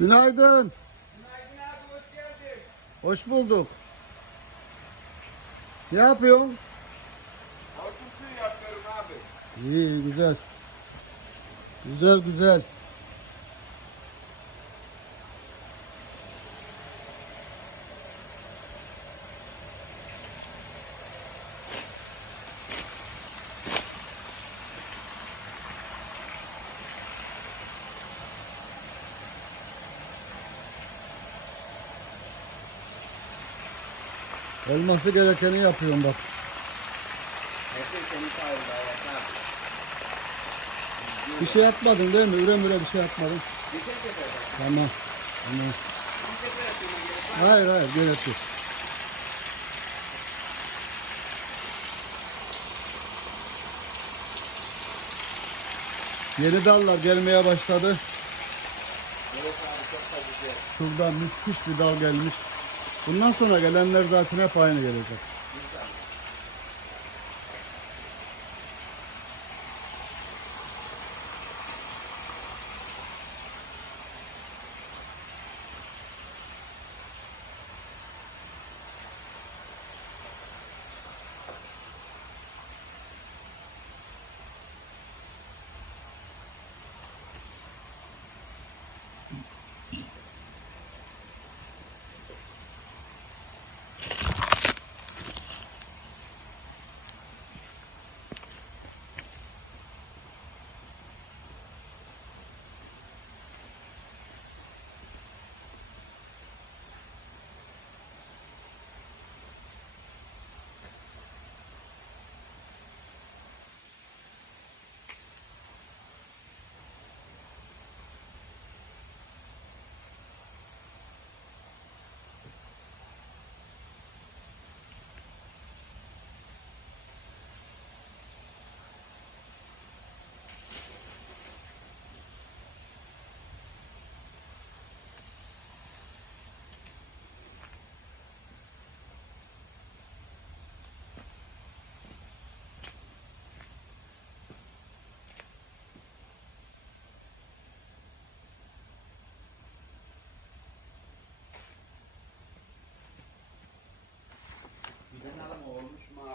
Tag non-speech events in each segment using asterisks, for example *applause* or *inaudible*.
Günaydın. Günaydın abi hoş geldin. Hoş bulduk. Ne yapıyorsun? Hortum suyu yapıyorum abi. İyi, güzel. Güzel, güzel. Olması gerekeni yapıyorum bak. Bir şey yapmadın değil mi? Üre müre bir şey sefer. Tamam. Tamam. Hayır hayır gerek yok. Yeni dallar gelmeye başladı. Evet. Şuradan müthiş bir dal gelmiş. Bundan sonra gelenler zaten hep aynı gelecek.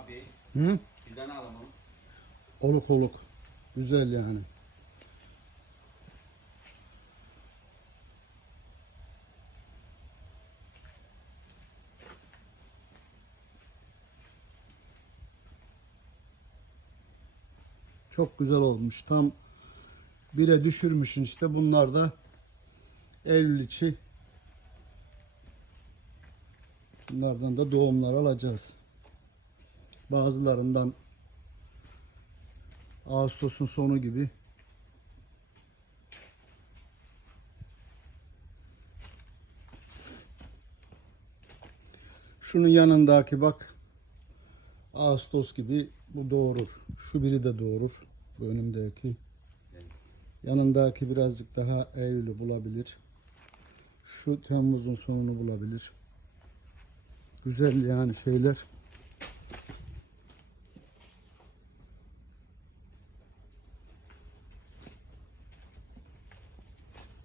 Olmuş mu abi? Hı? Fidan alımı. Oluk oluk. Güzel yani. Çok güzel olmuş. Tam bire düşürmüşsün işte. Bunlar da Eylül içi. Bunlardan da doğumlar alacağız. Bazılarından Ağustos'un sonu gibi. Şunun yanındaki bak Ağustos gibi bu doğurur. Şu biri de doğurur. Bu önümdeki. Yanındaki birazcık daha Eylül'ü bulabilir. Şu Temmuz'un sonunu bulabilir. Güzel yani şeyler.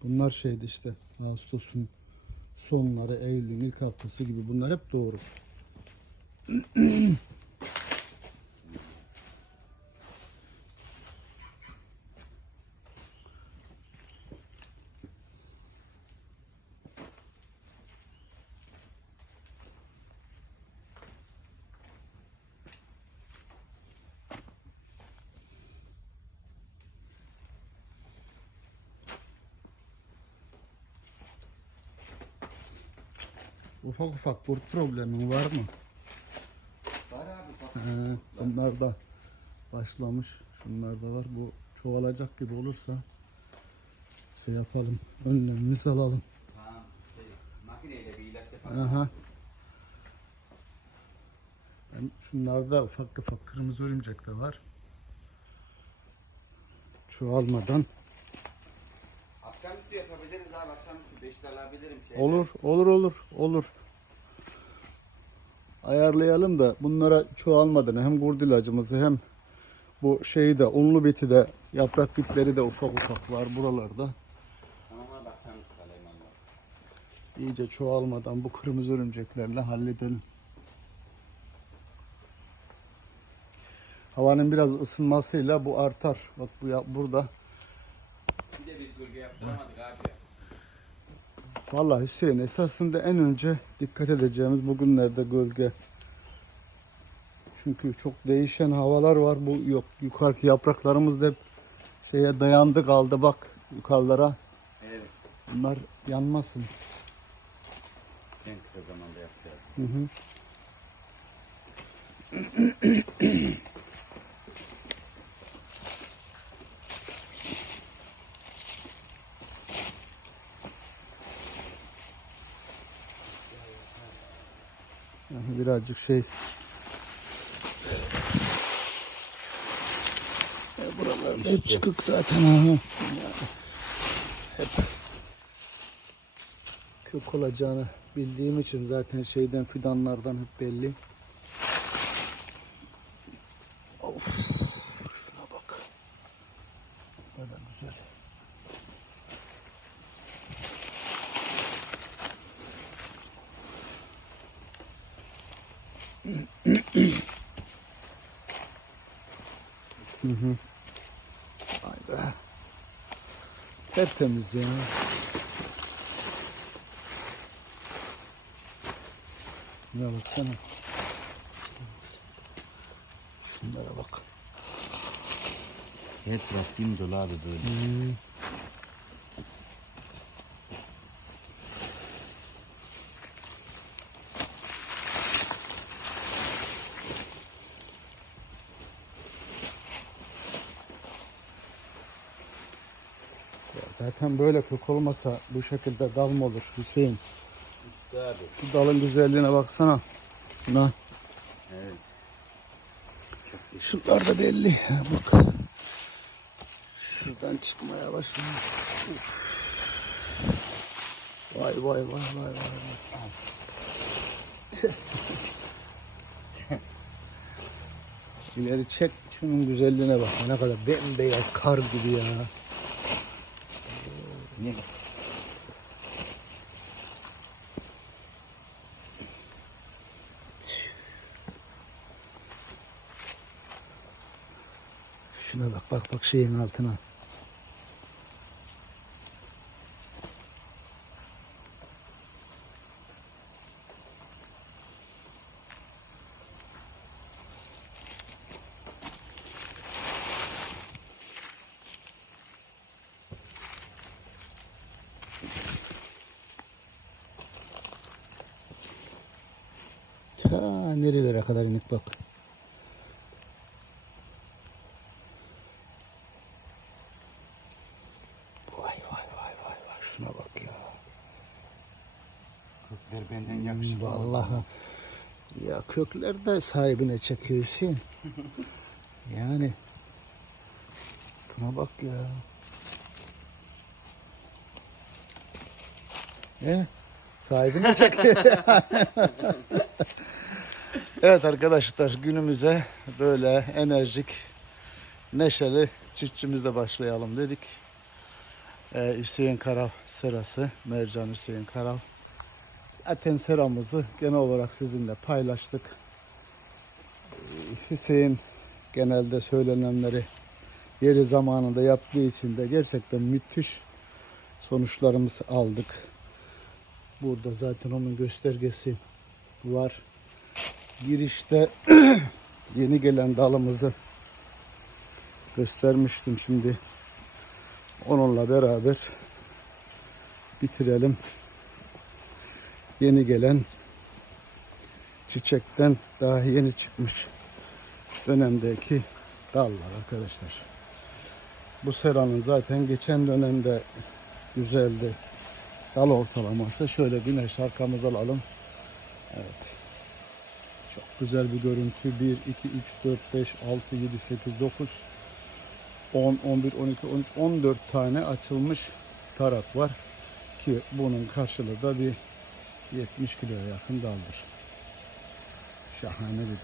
Bunlar şeydi işte Ağustos'un sonları, Eylül'ün ilk haftası gibi bunlar hep doğru. *clears throat* Ufak ufak kurt problemin var mı? Var abi bak. He, bunlar da başlamış. Şunlar da var. Bu çoğalacak gibi olursa şey yapalım. Önlemimizi alalım. Tamam. Şey, makineyle bir ilaç yapalım. Aha. Ben şunlarda ufak ufak kırmızı örümcek de var. Çoğalmadan. Akşamüstü yapabiliriz abi. Akşamüstü 5'te alabilirim. Olur, olur, olur, olur. Ayarlayalım da bunlara çoğalmadan hem kurt ilacımızı hem bu şeyi de unlu biti de yaprak bitleri de ufak ufak var buralarda. İyice çoğalmadan bu kırmızı örümceklerle halledelim. Havanın biraz ısınmasıyla bu artar. Bak bu ya, burada. Bir de biz gölge yaptıramadık abi. Vallahi Hüseyin esasında en önce dikkat edeceğimiz bugünlerde gölge. Çünkü çok değişen havalar var. Bu yok yukarıki yapraklarımız da hep şeye dayandı kaldı bak yukarılara. Evet. Bunlar yanmasın. En kısa zamanda yapacağız. Hı hı. *clears throat* Yani birazcık şey E, buralar hep çıkık zaten ha. Hep kök olacağını bildiğim için zaten şeyden fidanlardan hep belli. Of, şuna bak. Ne kadar güzel. Hı hı. Vay be. Tertemiz ya. Şuna baksana. Şunlara bak. Etraf dim dolu abi böyle. Ya zaten böyle kök olmasa bu şekilde dal mı olur Hüseyin? İşte abi. Şu dalın güzelliğine baksana. Buna. Evet. Şunlar da belli. Bak. Şuradan çıkmaya. Vay vay vay vay vay. vay. İleri çek şunun güzelliğine bak. Ne kadar bembeyaz kar gibi ya. Ne? Şuna bak bak bak şeyin altına. Ta nerelere kadar inik bak. Vay vay vay vay vay şuna bak ya. Kökler benden yakışıklı. Vallahi ya kökler de sahibine çekiyor Hüseyin. *laughs* yani buna bak ya. Ne? Sahibine *laughs* çekiyor. evet arkadaşlar günümüze böyle enerjik, neşeli çiftçimizle başlayalım dedik. Ee, Hüseyin Karal serası, Mercan Hüseyin Karal. Zaten seramızı genel olarak sizinle paylaştık. Ee, Hüseyin genelde söylenenleri yeri zamanında yaptığı için de gerçekten müthiş sonuçlarımız aldık. Burada zaten onun göstergesi var. Girişte *clears throat* yeni gelen dalımızı göstermiştim şimdi. Onunla beraber bitirelim. Yeni gelen çiçekten daha yeni çıkmış dönemdeki dallar arkadaşlar. Bu seranın zaten geçen dönemde güzeldi. Dal ortalaması. Şöyle güneş arkamıza alalım. Evet. Çok güzel bir görüntü. 1, 2, 3, 4, 5, 6, 7, 8, 9, 10, 11, 12, 13, 14 tane açılmış tarak var. Ki bunun karşılığı da bir 70 kiloya yakın daldır. Şahane bir dal.